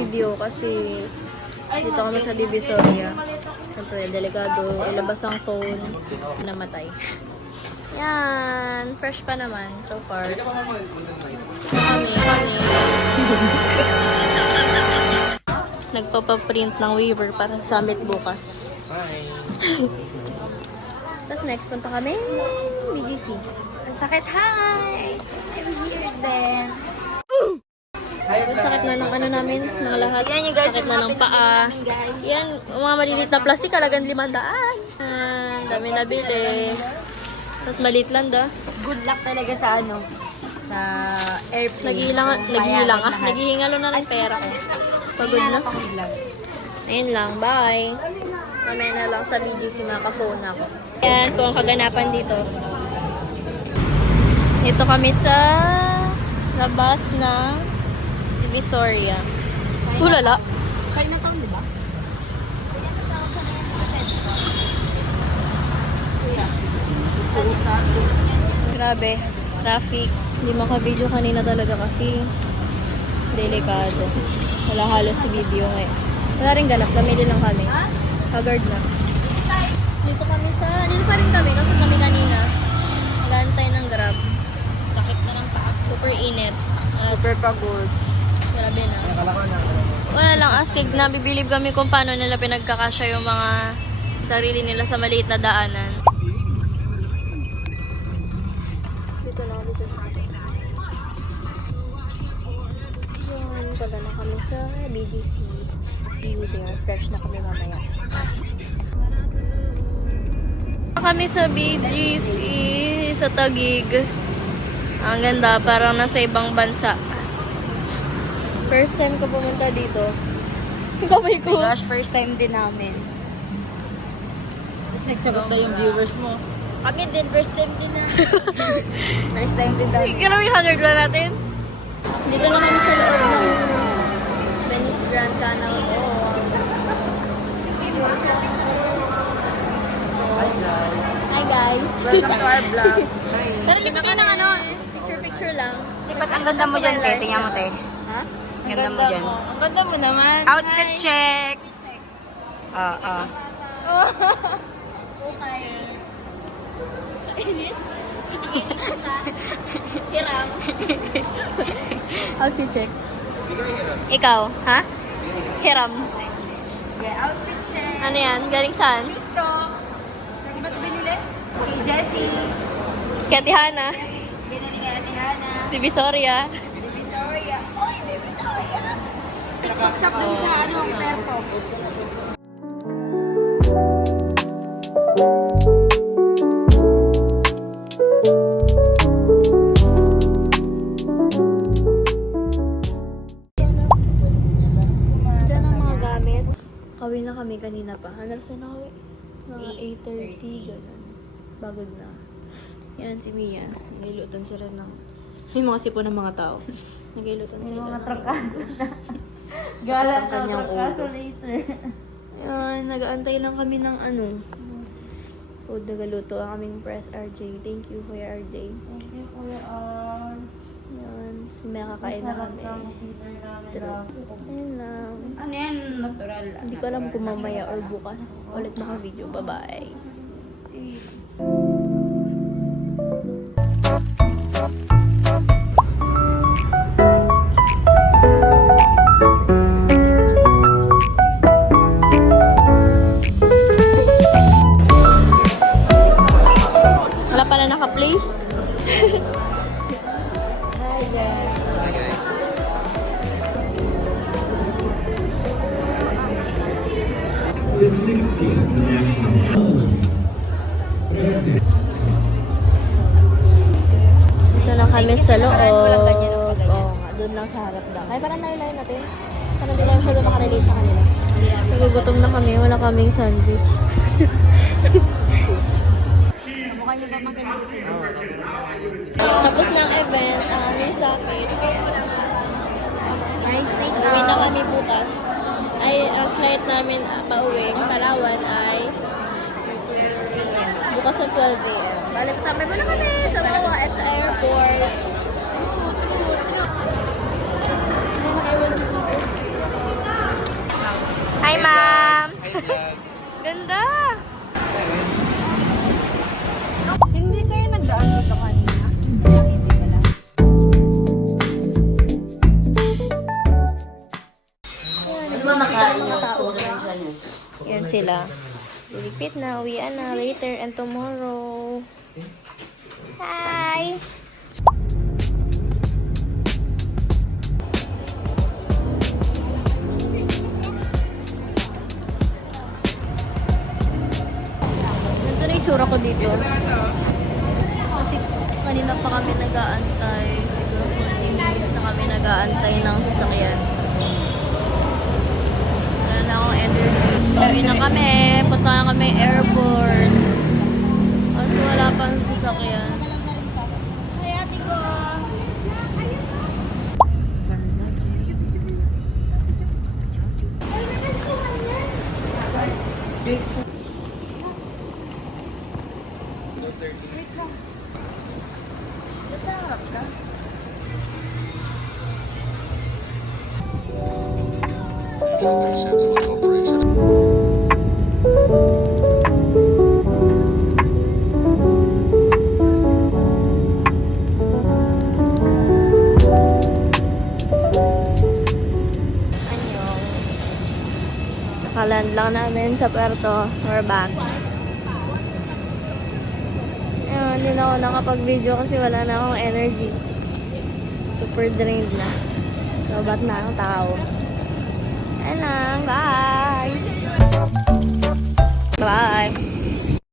video kasi dito kami sa Divisoria. Siyempre, delikado. Ilabas ang phone. Namatay. Yan. Fresh pa naman so far. Kami. Nagpapaprint ng waiver para sa summit bukas. Tapos next, punta kami BGC. Ang sakit, hi! I'm here then. Ang sakit na ng ano namin, ng lahat. Yan yung guys, sakit na ng paa. Yan, mga maliliit na plastic, halagang 500. Dami nabili. Tapos maliit lang da. Good luck talaga sa ano, sa airplane. Naghihingalo na ng pera ko. Pagod na. Ayun lang, bye. Mamaya na lang sa BGC, maka-phone ako. Yan, kung kaganapan dito. Ito kami sa labas ng Divisoria. Tulala. Chinatown, di ba? Grabe, traffic. Hindi maka-video kanina talaga kasi delikado. Wala halos si video ngayon. Wala rin ganap, lamili lang kami. Haggard na. Dito pa rin kami kasi kami kanina. Nag-aantay ng Grab. Sakit na ng paa. Super init. Super pagod. Grabe na. Wala lang, asig na bibilib kami kung paano nila pinagkakasya yung mga sarili nila sa maliit na daanan. Dito na kami sa sasakyan. Yan, pala na kami sa BGC. See you there. Fresh na kami mamaya. Kami sa BGC sa Taguig. Ang ganda, parang nasa ibang bansa. First time ko pumunta dito. Kamay ko. Oh my gosh, first time din namin. Tapos nagsagot na yung viewers mo. Kami din, first time din na. First time din namin. Kailan may haggard ba natin? Dito na kami sa loob ng Venice Grand Canal Mall. Hi guys. Welcome to our vlog. Tara, lipat tayo ng ano. Picture lang. Lipat, ang ganda mo dyan, te. Tingnan mo, te. Ha? Ang ganda mo dyan. Ang ganda mo naman. Outfit check. Okay. Kainis? Hiram. Outfit check. Ikaw, ha? Hiram. Yeah, outfit check. Ano yan? Galing saan? TikTok. Saan di ba ito binili? Kay Jessie. Kay Ate Hana. Binili kay Ate Hana. Divisoria. Divisoria. Oy, Divisoria. TikTok shop dun sa ano, Perto. Diyan ang mga gamit. Kawi na kami kanina pa. Ano na kawi? Mga 8:30. Ganun. Bagod na. Yan si Mia. Nagilutan sila ng... May mga sipon ng mga tao. Nagilutan sila ng... Mga trangkaso na. Gala Sakit ang kanyang ulo. later. Ayan, nag-aantay lang kami ng ano. Food nagaluto ang aming press RJ. Thank you, Kuya RJ. Thank you, Kuya R. Ayan, so may kakain na kami. True. Ayan lang. Ano yan? Natural. Hindi ko alam kung mamaya or bukas ulit maka-video. Bye-bye. Wala pala naka-play? Hi guys. The 16th National President. Dito na kami sa loob. Oo nga, doon lang sa harap daw. Kaya parang nailayo natin. Parang hindi lang siya doon makarelate sa kanila. Nagugutom na kami, wala kaming sandwich. Tapos ng event, ang aming summit. Nice take Uwi na kami bukas. Ay, ang flight namin pauwi, Palawan ay bukas sa 12 a.m. Balik tabi mo na kami sa Wawa at sa airport. Ano mag-iwan dito? Hi, ma'am! Ganda! Hindi kayo nagdaan dito kanina? Hindi pala. Ano ba nakain yung tao? Yan sila. Liligpit na, uwian na later and tomorrow. Hi! Ganito na itsura ko dito. Kasi kanina pa kami nag-aantay. Siguro 40 minutes na kami nag-aantay ng sasakyan. Wala na akong energy. Uwi na kami. Punta na kami airport. Kasi wala pang sasakyan. Hi, ate ko. Anyong. Nakaland lang namin sa Puerto. We're back. Ayun, hindi na ako nakapag-video kasi wala na akong energy. Super drained na. So, ba't na ang tao? Hello!